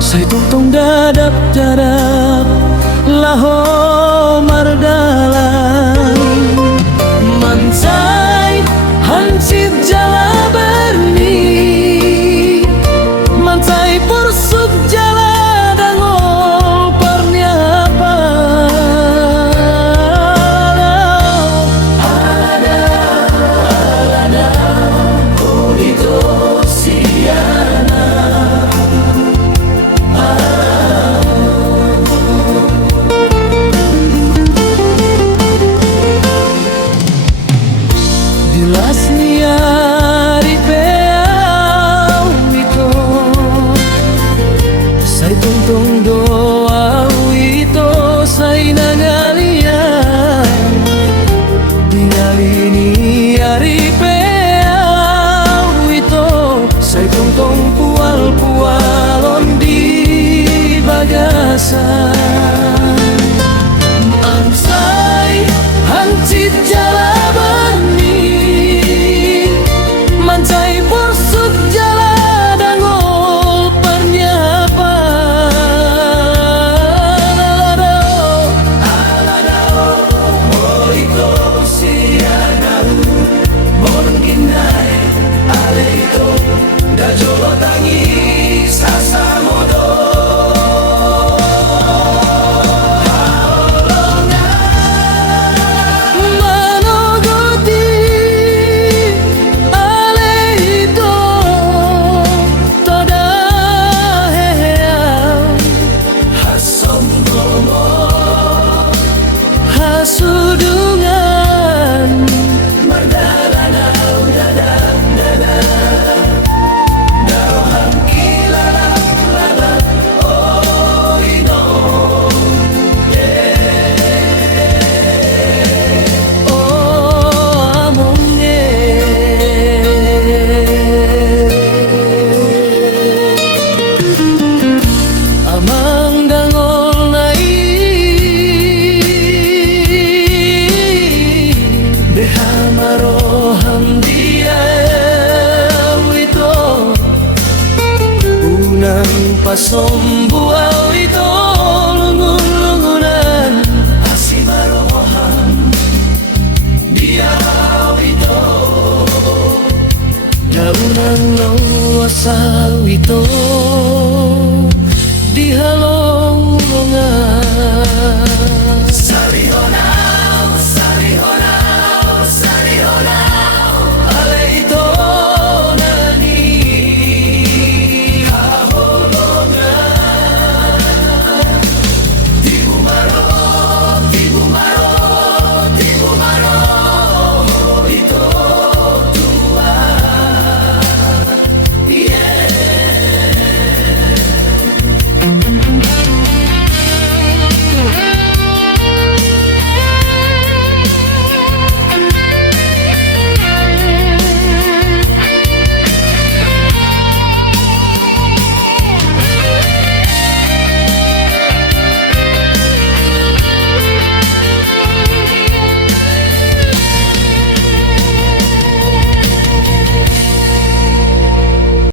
Say tungtung dadap laho mardalan mancai hancit jala berni mancai pursuk jala dangol perniapa alada kulito siana Dilas niari peau ito say tungtung doa ito say nangalian ningali niari peau ito say tungtung pual-pualon di bagasan mansay hancit jalaban mancai pursuk jala dangol pernyapa aladao moiko sianau borginai aleito da jolo tangi sasamodo sudungan merdalana dadam daroham kilalap oh ino oh amonge amang dangol nai maroham dia itu unang pasombual itu lungun-lungunan asih maroham dia itu daunan lo asal itu